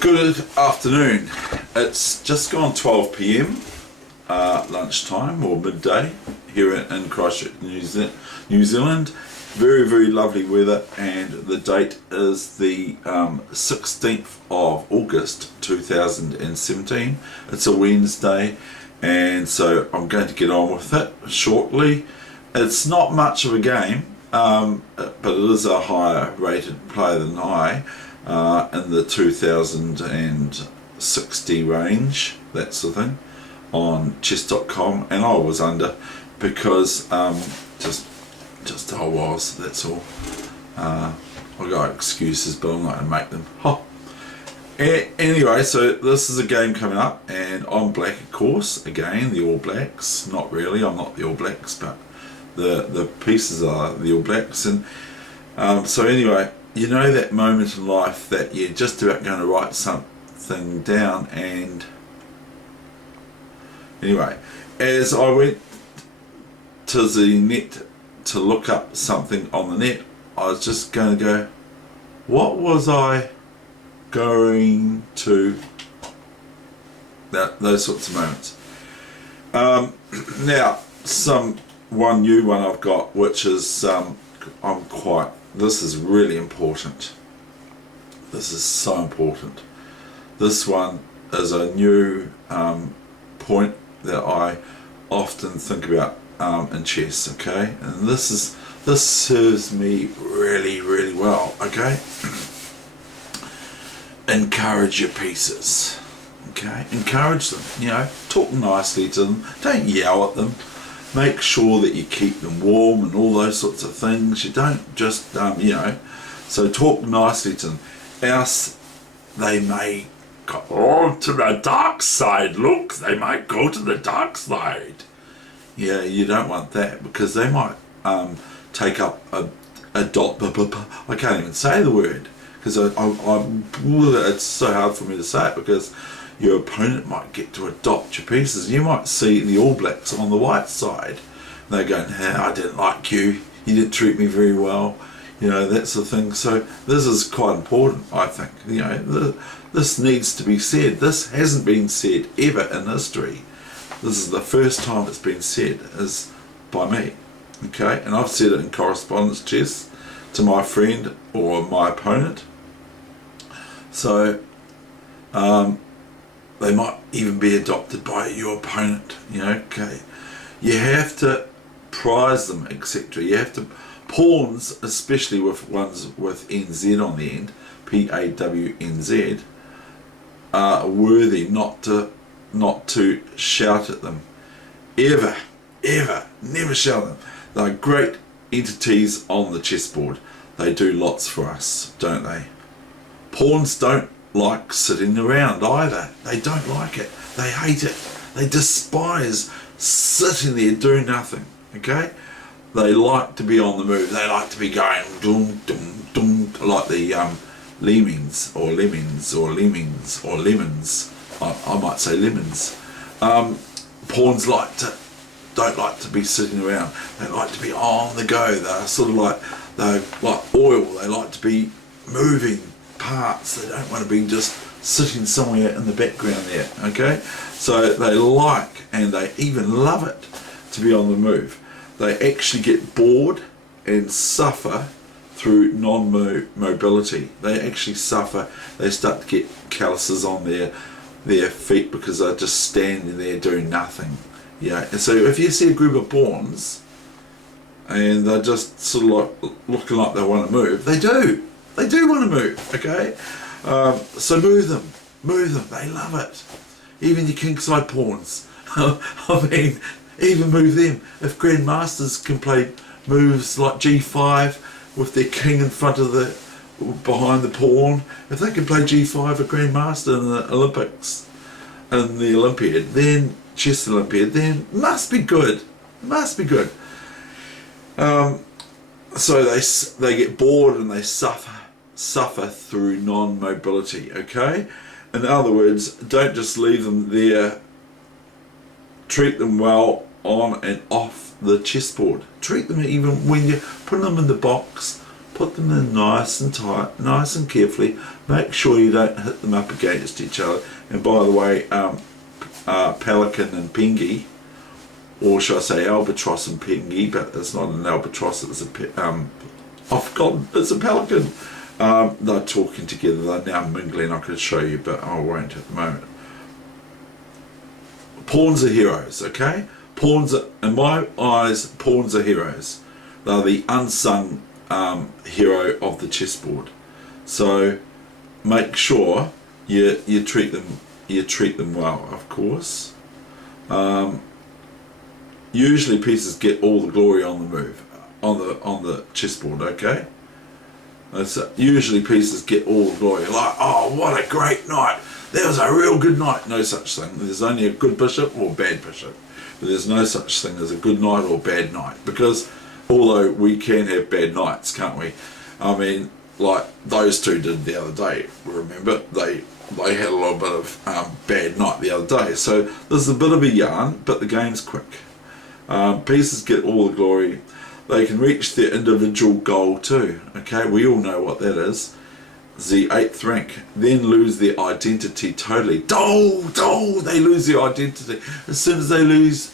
Good afternoon. It's just gone 12 p.m. Lunchtime or midday here in Christchurch, New Zealand. Very, very lovely weather, and the date is the 16th of August 2017. It's a Wednesday, and so I'm going to get on with it shortly. It's not much of a game, but it is a higher rated player than I. In the 2060 range, that sort of thing, on chess.com, and I was under because just I was, that's all. I got excuses, but I'm not going to make them. Anyway, so this is a game coming up, and I'm black, of course, again, the All Blacks. Not really, I'm not the All Blacks, but the pieces are the All Blacks. And so anyway, you know that moment in life that you're just about going to write something down, and anyway, as I went to the net to look up something on the net, I was just going to go, what was I going to, those sorts of moments. Now, one new one I've got, which is, this is really important. This is so important. This one is a new point that I often think about in chess, okay? And this serves me really, really well, okay? Encourage your pieces, okay? Encourage them, talk nicely to them, don't yell at them. Make sure that you keep them warm and all those sorts of things. You don't just, so talk nicely to them, else they may go to the dark side. Look, they might go to the dark side. Yeah, you don't want that, because they might take up a dot. I can't even say the word, because it's so hard for me to say it, because your opponent might get to adopt your pieces. You might see the All Blacks on the white side. They're going, hey, I didn't like you. You didn't treat me very well. That sort of thing. So this is quite important, I think. This needs to be said. This hasn't been said ever in history. This is the first time it's been said, is by me. Okay, and I've said it in correspondence chess to my friend or my opponent. So, they might even be adopted by your opponent, okay. You have to prize them, etc. You have to, pawns, especially with ones with NZ on the end, PAWNZ, are worthy not to shout at them. Ever, never shout at them. They're great entities on the chessboard. They do lots for us, don't they? Pawns don't like sitting around either. They don't like it. They hate it. They despise sitting there doing nothing, okay? They like to be on the move. They like to be going dum dum dum, like the lemmings or lemons or lemmings or lemons. I might say lemons. Pawns don't like to be sitting around. They like to be on the go. They're sort of like oil. They like to be moving parts. They don't want to be just sitting somewhere in the background there, okay? So they like, and they even love it, to be on the move. They actually get bored and suffer through non-mobility. They actually suffer. They start to get calluses on their feet because they're just standing there doing nothing. And so if you see a group of pawns and they're just sort of like looking like they want to move, they do want to move, okay? So move them, they love it. Even your kingside pawns, I mean, even move them. If grandmasters can play moves like g5 with their king in front of behind the pawn, if they can play g5, a grandmaster in the Olympics, in the Olympiad, then chess Olympiad, then must be good. So they get bored and they suffer through non-mobility, okay? In other words, don't just leave them there. Treat them well on and off the chessboard. Treat them even when you're putting them in the box. Put them in nice and tight, nice and carefully. make sure you don't hit them up against each other. And by the way, pelican and penguin, or should I say albatross and penguin, but it's not an albatross, it's a I've forgotten, it's a pelican. They're talking together, they're now mingling. I could show you, but I won't at the moment. Pawns are heroes, okay? Pawns are, in my eyes, pawns are heroes. They're the unsung hero of the chessboard. So make sure you treat them well, of course. Usually pieces get all the glory on the move, on the chessboard, okay? Usually pieces get all the glory, like, oh, what a great night, that was a real good night. No such thing. There's only a good bishop or bad bishop, but there's no such thing as a good night or bad night, because although we can have bad nights, can't we? I mean, like those two did the other day, remember? They had a little bit of bad night the other day, so there's a bit of a yarn, but the game's quick. Pieces get all the glory. They can reach their individual goal too, okay? We all know what that is. The 8th rank, then lose their identity totally. They lose their identity. As soon as they leave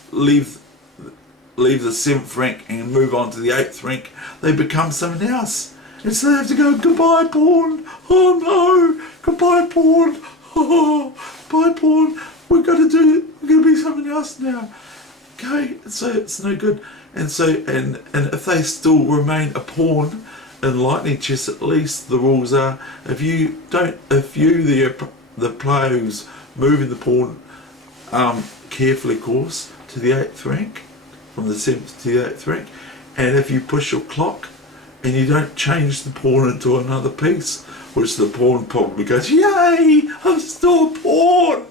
the 7th rank and move on to the 8th rank, they become someone else. And so they have to go, goodbye pawn, oh no, goodbye pawn, oh, bye pawn, we're gonna be someone else now. Okay, so it's no good. And so, and if they still remain a pawn in lightning chess, at least the rules are, if you the player who's moving the pawn carefully, of course, to the 8th rank, from the 7th to the 8th rank, and if you push your clock and you don't change the pawn into another piece, which the pawn probably goes, yay, I'm still a pawn,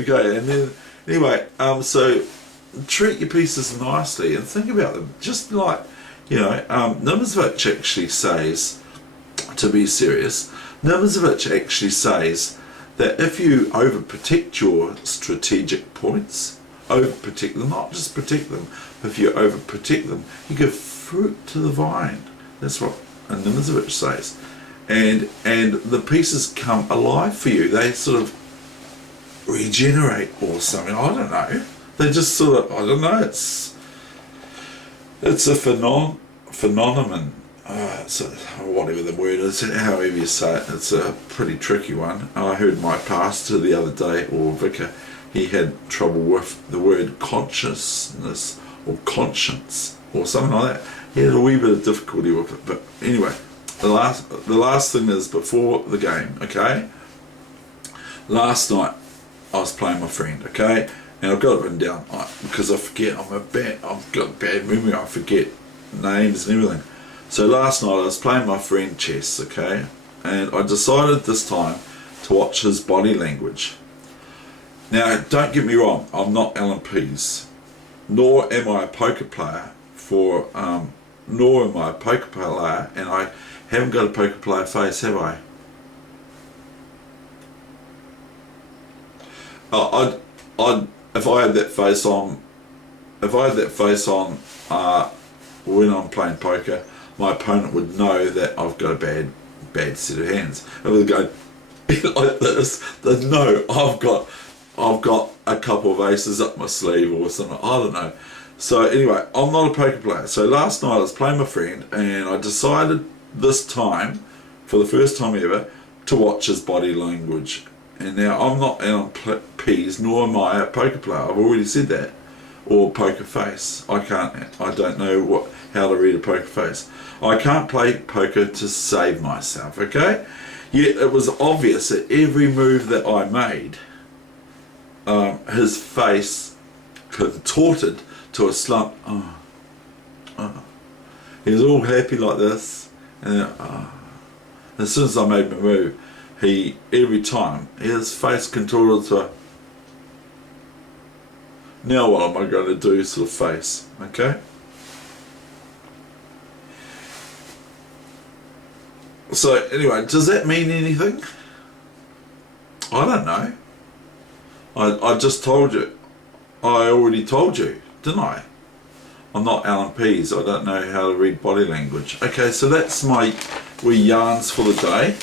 okay. And then anyway, so treat your pieces nicely and think about them, just like, you know, Nimzovich actually says, to be serious, Nimzovich actually says that if you overprotect your strategic points, overprotect them, not just protect them, if you overprotect them, you give fruit to the vine. That's what Nimzovich says. And the pieces come alive for you. They sort of regenerate or something, I don't know. They just sort of, I don't know, it's a phenomenon, so whatever the word is, however you say it, it's a pretty tricky one. I heard my pastor the other day, or vicar, he had trouble with the word consciousness or conscience or something like that. He had a wee bit of difficulty with it, but anyway, the last thing is before the game, okay? Last night I was playing my friend, okay? And I've got it written down because I forget. I've got a bad memory. I forget names and everything. So last night I was playing my friend chess, okay, and I decided this time to watch his body language. Now, don't get me wrong. I'm not Alan Pease, nor am I a poker player and I haven't got a poker player face, have I? If I had that face on, when I'm playing poker, my opponent would know that I've got a bad set of hands. It would go like this. They'd know I've got a couple of aces up my sleeve or something. I don't know. So anyway, I'm not a poker player. So last night I was playing my friend, and I decided this time, for the first time ever, to watch his body language. And now I'm not Alan Pease, nor am I a poker player. I've already said that. Or poker face. I don't know how to read a poker face. I can't play poker to save myself, okay? Yet it was obvious that every move that I made, his face contorted to a slump. He was all happy like this, and as soon as I made my move, every time his face contorted to a, now what am I going to do sort of face, okay? So anyway, does that mean anything? I don't know. I just told you. I already told you, didn't I? I'm not Alan Pease. I don't know how to read body language. Okay, so that's my wee yarns for the day,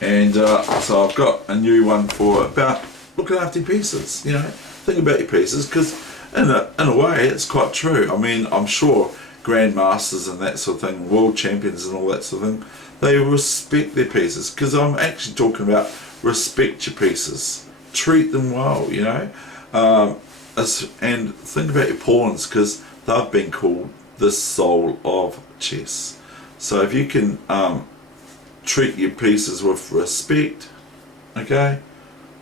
and so I've got a new one for about looking after your pieces. You know, think about your pieces, because in a way it's quite true. I mean, I'm sure grandmasters and that sort of thing, world champions and all that sort of thing, they respect their pieces, because I'm actually talking about respect your pieces, treat them well, you know, and think about your pawns, because they've been called the soul of chess. So if you can treat your pieces with respect, okay,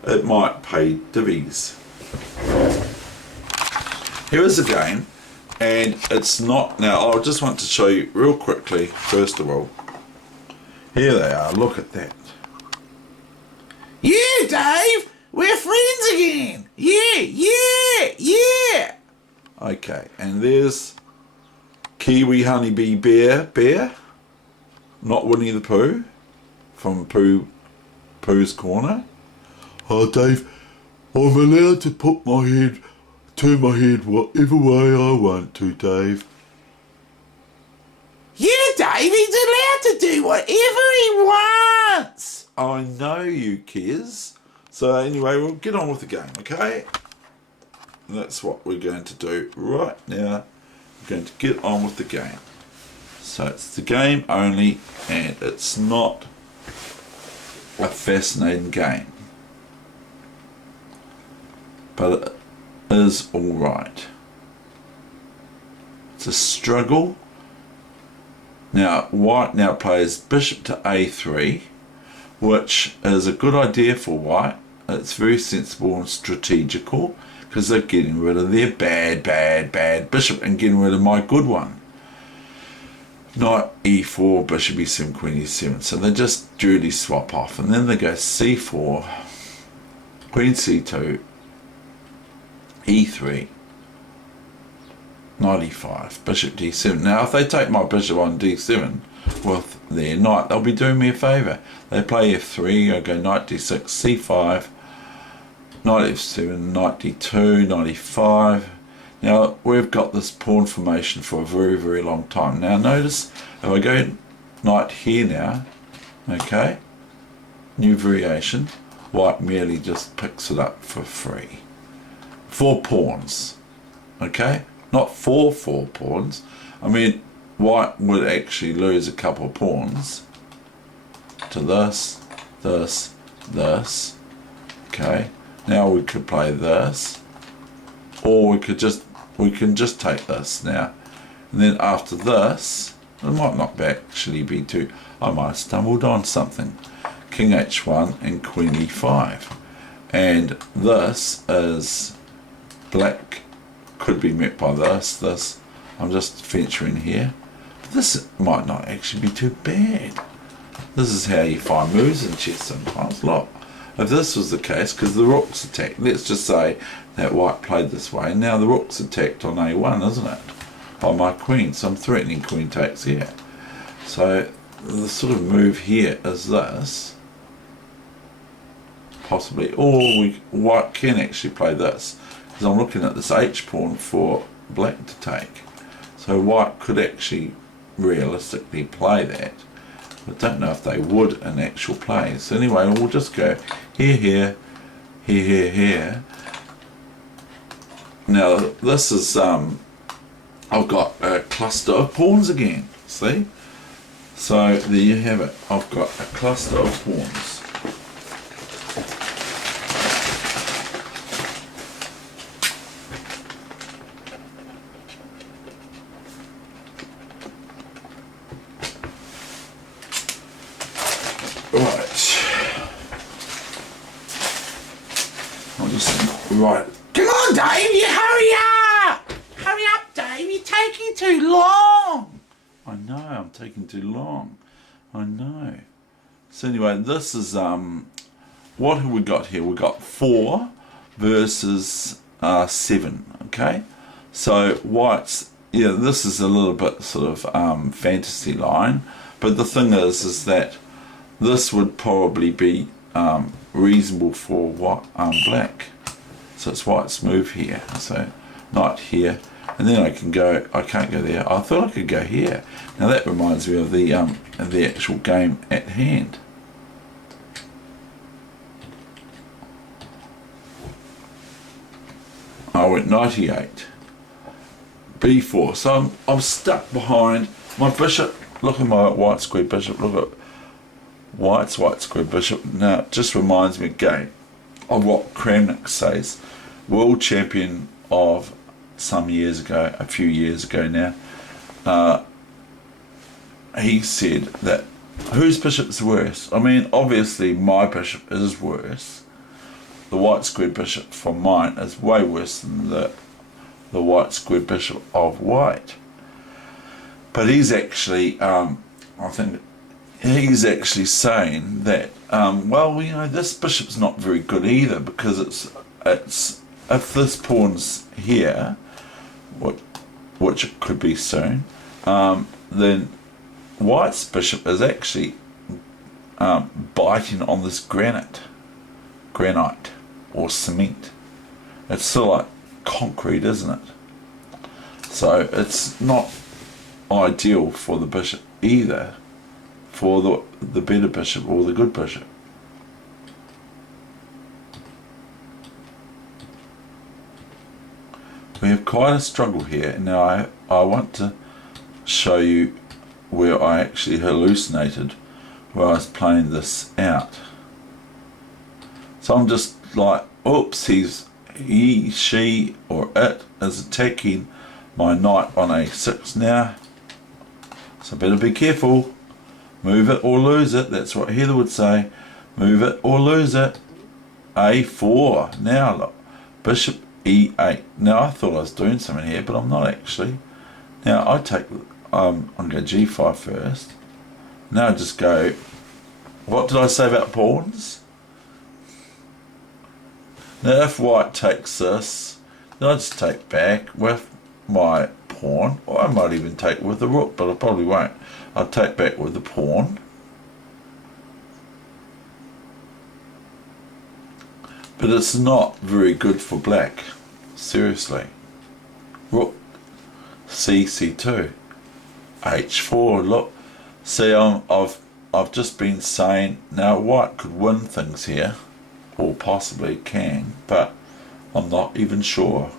it might pay divvies. Here is a game, and it's not, now I just want to show you real quickly, first of all, here they are, look at that. Yeah, Dave, we're friends again. Yeah. Okay, and there's Kiwi Honeybee Bear, not Winnie the Pooh, from Pooh's Corner. Oh, Dave, I'm allowed to turn my head whatever way I want to, Dave. Yeah, Dave, he's allowed to do whatever he wants. I know you, Kez. So anyway, we'll get on with the game, okay? And that's what we're going to do right now. We're going to get on with the game. So it's the game only, and it's not a fascinating game, but it is alright. It's a struggle. Now white now plays bishop to a3, which is a good idea for white. It's very sensible and strategical, because they're getting rid of their bad bishop and getting rid of my good one. Knight e4, bishop e7, queen e7. So they just duly swap off, and then they go c4, queen c2, e3, knight e5, bishop d7. Now if they take my bishop on d7 with their knight, they'll be doing me a favour. They play f3, I go knight d6, c5, knight f7, knight d2, knight e5. Now we've got this pawn formation for a very long time. Now notice if I go knight here now, okay, new variation, white merely just picks it up for free. 4 pawns, okay, not four pawns. I mean, white would actually lose a couple of pawns to this, okay. Now we could play this, or we can just take this now, and then after this, it might not actually be too, I might have stumbled on something. King h1 and queen e5, and this is black could be met by this. I'm just venturing here, but this might not actually be too bad. This is how you find moves in chess sometimes. Look, if this was the case, because the rook's attacked, let's just say that white played this way, and now the rook's attacked on a1, isn't it, by my queen, so I'm threatening queen takes here. So the sort of move here is this, possibly, or white can actually play this, because I'm looking at this h pawn for black to take. So white could actually realistically play that. I don't know if they would in actual play. So anyway, we'll just go here. Now this is I've got a cluster of pawns again, see? So there you have it. I've got a cluster of pawns. Right. Come on, Dave, you hurry up! Hurry up, Dave, you're taking too long! I know, I'm taking too long. I know. So anyway, this is, what have we got here? We've got 4 versus 7, okay? So white's, yeah, this is a little bit sort of fantasy line, but the thing is that this would probably be reasonable for what black. So it's white's move here. So knight here, and and then I can't go there. I thought I could go here. Now that reminds me of the actual game at hand. I went 98. B4. So I'm stuck behind my bishop. Look at my white square bishop. Look at white's white square bishop. Now it just reminds me again of what Kramnik says, world champion of some years ago, a few years ago now. He said that whose bishop's worse? I mean, obviously my bishop is worse. The white square bishop from mine is way worse than the white square bishop of white. But he's actually, I think he's actually saying that, well, you know, this bishop's not very good either, because it's if this pawn's here, which it could be soon, then white's bishop is actually biting on this granite or cement. It's still like concrete, isn't it? So it's not ideal for the bishop either, for the better bishop or the good bishop. We have quite a struggle here. Now I want to show you where I actually hallucinated where I was playing this out. So I'm just like, oops, he, she, or it is attacking my knight on a6 now. So better be careful. Move it or lose it. That's what Heather would say. Move it or lose it. A4. Now look, bishop E8. Now I thought I was doing something here, but I'm not actually. Now I take, I'm going to go G5 first. Now I just go, what did I say about pawns? Now if white takes this, then I just take back with my pawn, or I might even take with the rook, but I probably won't. I'll take back with the pawn. But it's not very good for black, seriously. Rook C, C2, H4, look. See, I've just been saying, now white could win things here, or possibly can, but I'm not even sure.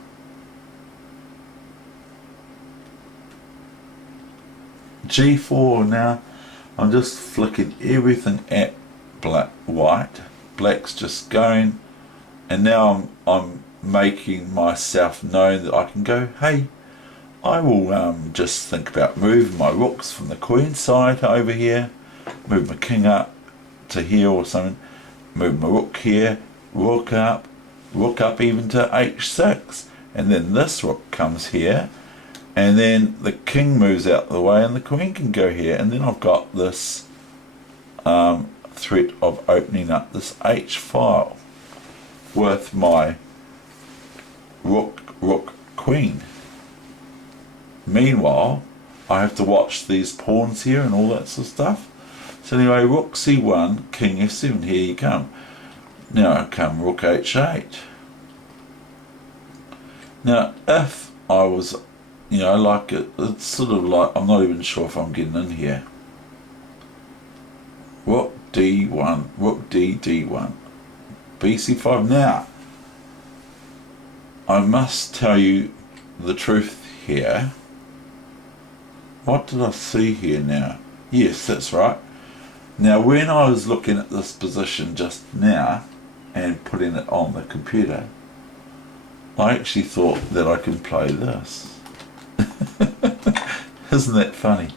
G4. Now I'm just flicking everything at white. Black's just going, and now I'm making myself known that I can go, hey, I will just think about moving my rooks from the queen side over here, move my king up to here or something, move my rook here, rook up even to H6, and then this rook comes here, and then the king moves out of the way and the queen can go here, and then I've got this threat of opening up this H file with my rook queen. Meanwhile, I have to watch these pawns here and all that sort of stuff. So anyway, rook C1, king F7, here you come. Now I come rook H8. Now if I was, you know, like it's sort of like, I'm not even sure if I'm getting in here. Rook D1, rook D, D1, BC5. Now, I must tell you the truth here. What did I see here now? Yes, that's right. Now when I was looking at this position just now and putting it on the computer, I actually thought that I could play this. Isn't that funny?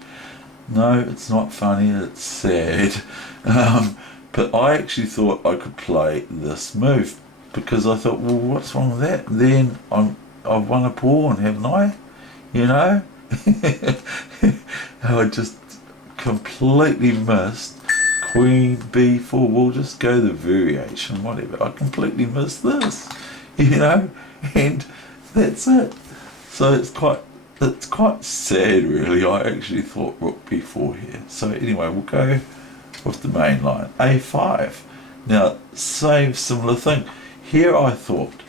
No, it's not funny, it's sad. But I actually thought I could play this move, because I thought, well, what's wrong with that? Then I've won a pawn, haven't I? You know? I just completely missed Queen B4. We'll just go the variation, whatever. I completely missed this, you know, and that's it. So it's quite sad, really. I actually thought rook B4 here. So anyway, we'll go with the main line. A5. Now, same similar thing. Here I thought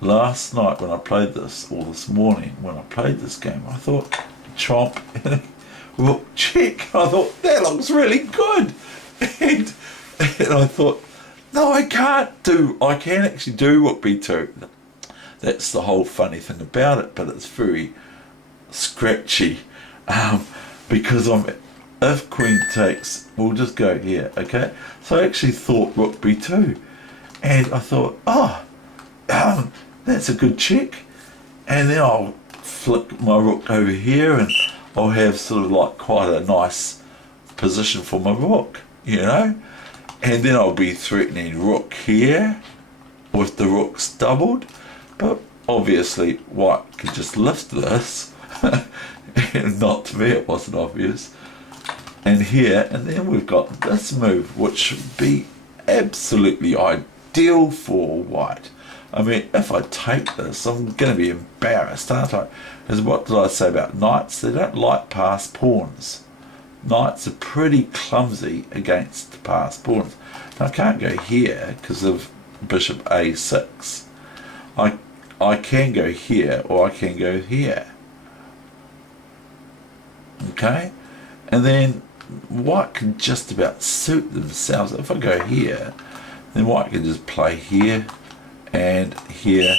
last night when I played this, or this morning when I played this game, I thought, chomp, rook check. I thought, that looks really good. And I thought, no, I can actually do rook b2. That's the whole funny thing about it, but it's very scratchy, because if queen takes, we'll just go here, okay? So I actually thought rook b2, and I thought, that's a good check, and then I'll flick my rook over here, and I'll have sort of like quite a nice position for my rook, you know? And then I'll be threatening rook here with the rooks doubled, but obviously white could just lift this. Not to me, it wasn't obvious. And here, and then we've got this move, which would be absolutely ideal for white. I mean, if I take this, I'm going to be embarrassed, aren't I? Because what did I say about knights? They don't like passed pawns. Knights are pretty clumsy against passed pawns. Now I can't go here because of bishop a6. I can go here, or I can go here. Okay? And then white can just about suit themselves. If I go here, then white can just play here, and here,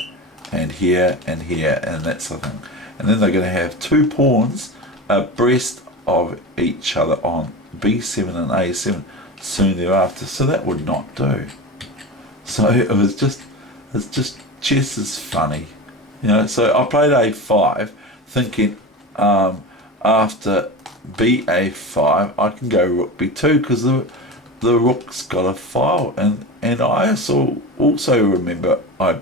and here, and here, and that's the thing. And then they're going to have two pawns abreast of each other on b7 and a7 soon thereafter. So that would not do. So it's just chess is funny, you know. So I played a5 thinking after ba5 I can go rook b2 because the rook's got a file, and I also remember I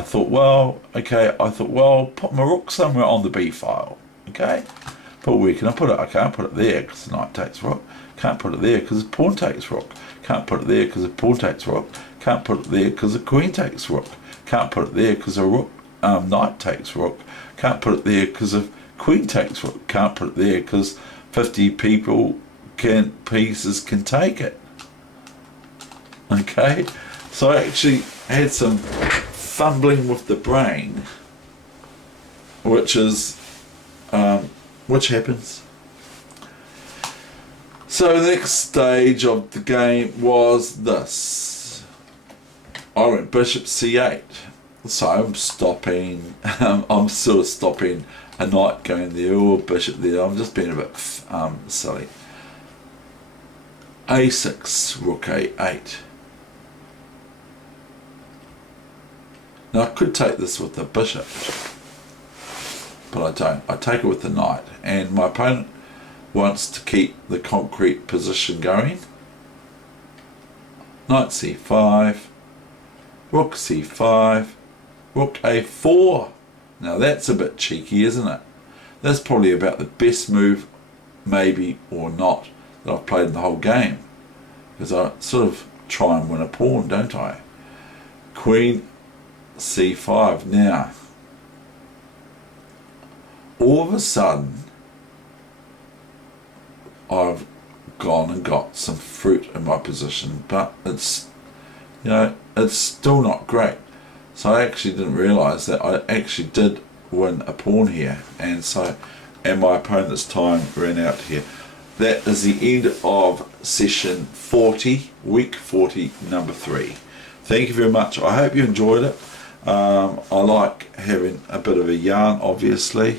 thought, well, okay, I'll put my rook somewhere on the b file, okay, but where can I put it? I can't put it there because the knight takes rook, can't put it there because the pawn takes rook, can't put it there because the pawn takes rook, can't put it there because the queen takes rook, can't put it there because the rook knight takes rook, can't put it there because the queen takes rook, can't put it there because 50 pieces can take it. Okay, so I actually had some fumbling with the brain, which happens. So the next stage of the game was this. I went bishop c8. So I'm stopping, I'm sort of stopping a knight going there or bishop there. I'm just being a bit silly. a6, rook a8. Now I could take this with the bishop, but I don't. I take it with the knight, and my opponent wants to keep the concrete position going. Knight c5, rook c5, rook a4. Now that's a bit cheeky, isn't it? That's probably about the best move, maybe or not, that I've played in the whole game, because I sort of try and win a pawn, don't I? Queen c5. Now all of a sudden I've gone and got some fruit in my position, but it's, you know, it's still not great. So I actually didn't realise that I actually did win a pawn here, and my opponent's time ran out here. That is the end of session 40, week 40, number 3. Thank you very much. I hope you enjoyed it. I like having a bit of a yarn, obviously.